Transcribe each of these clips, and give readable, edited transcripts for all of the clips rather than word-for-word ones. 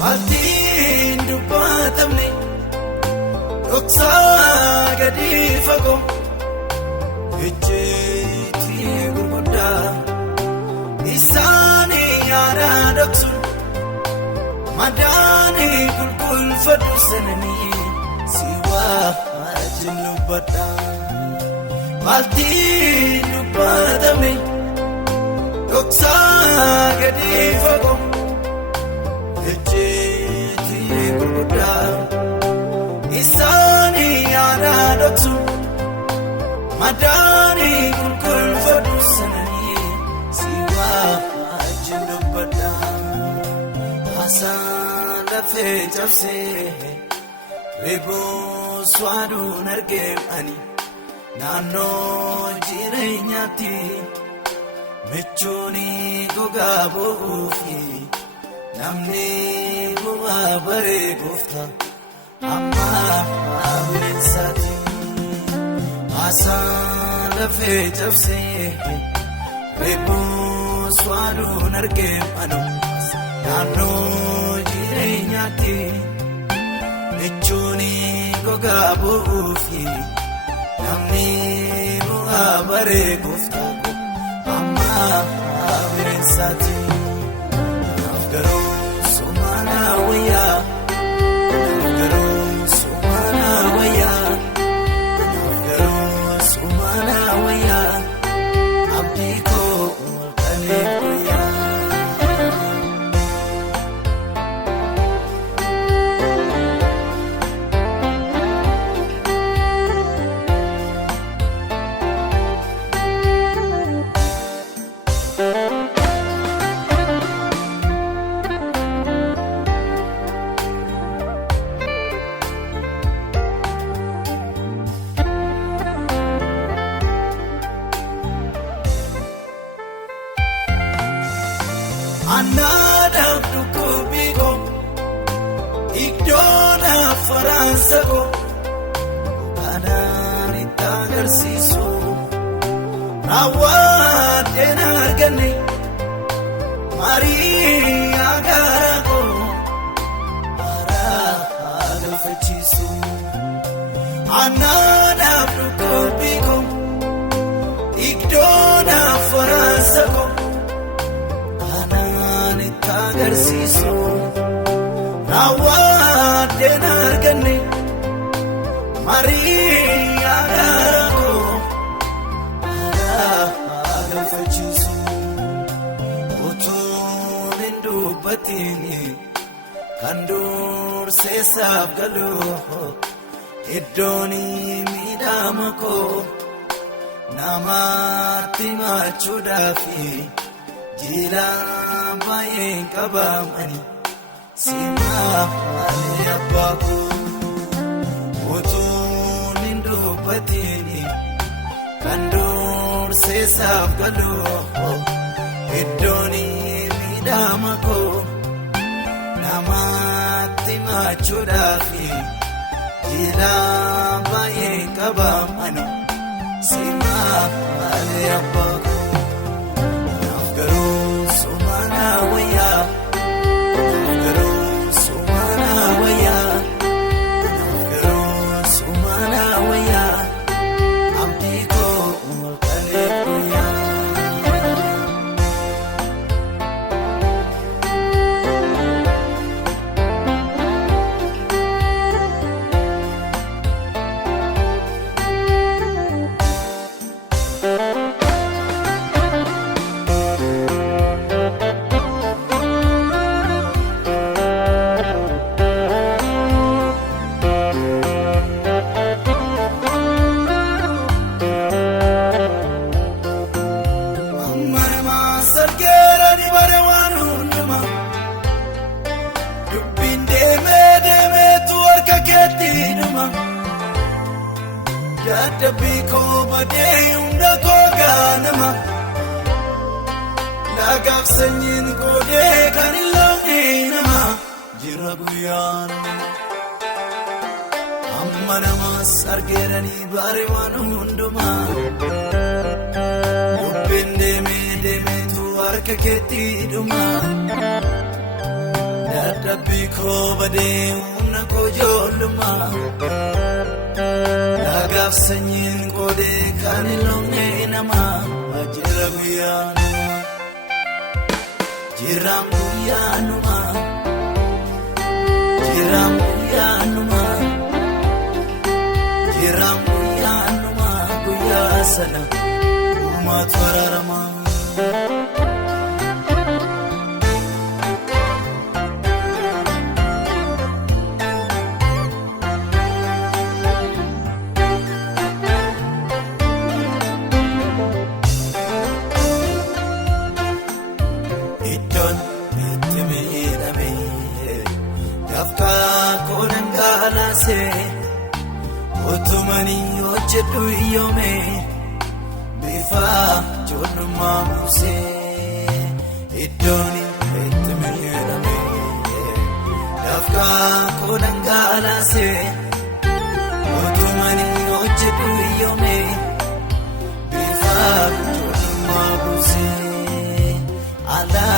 Maltiin dubbatamne dhoksaa gadi fagoo ejjeetii gurguddaa isaanii yaada dhoksuun madaanii qulqulfadhu sananii si wajjin dubbadha. Maltiin dubbatamne dhoksaa gadi fagoo ejjeetii gurguddaa isaanii yaada dhoksuun madaanii qulqulfadhu sananii si wajjin dubbadha. Haasaan lafee cabsee reeboo swaaduun argeemani naannoo jireenyaatti michuuni gogaa bu'uufi namni bu'aa baree gooftaa amma bineensaati. Haasaan lafee cabsee reeboo swaaduun argeemani naannoo jireenyaatti michuuni gogaa bu'uufi namni bu'aa baree gooftaa amma bineensaati. Naaf garuu sumaana wayyaa, naaf garuu sumaana wayyaa, naaf garuu sumaana wayyaa, abdii koo olkalee guyyaa. Anaadhaaf dhukkubbii koo iddoodhaaf faraansa koo kanaan itti agarsiisu raawwateen arganne Mariyaa gaara koo haraa galfachiisu. Anaadhaaf dhukkubbii koo iddoodhaaf faraansa koo agarsiisu raawwateen arganne Mariyaa gaara koo haraa galfachiisu. Utuun hin dubbatiin kan durseessaaf galu iddoon miidhama koo namaatti machuudhaafi jilaan baay'een qabamani simaanii abbaa koo. Utuun hin dubbatiin kan durseessaaf galu iddoon miidhama koo namaatti machuudhaafi jilaan baay'een qabamani simaanii abbaa koo. Garuu sumaana wayyaa, garuu sumaana wayyaa, garuu sumaana wayyaa, abdii koo olkalee guyyaa. Dadhabbii koo badee humna koo gaanama lagaaf sanyiin koodee kan hin loonee nama jira guyyaan amma namas argeeranii baare waan hundumaa dubbiin deemee deemeetu harka keetti dhuma. dadhabbii koo badee humna koo ijoollummaa naagaaf sanyiin qoodee kan hin loonne namaa jira guyyaanumaa jiraan guyyaanumaa jiraan guyyaanumaa jiraan guyyaanumaa guyyaa sana uumaatu araaramaa. Iddoon itti miidhame gafkaa koodhan gaalaasee otumanii hojjedhu iyyoome bifa ijoollummaa muusee. Iddoon itti miidhame gafkaa koodhan gaalaasee otumanii hojjedhu iyyoome bifa ijoollummaa muusee. Alla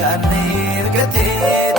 kan ergatee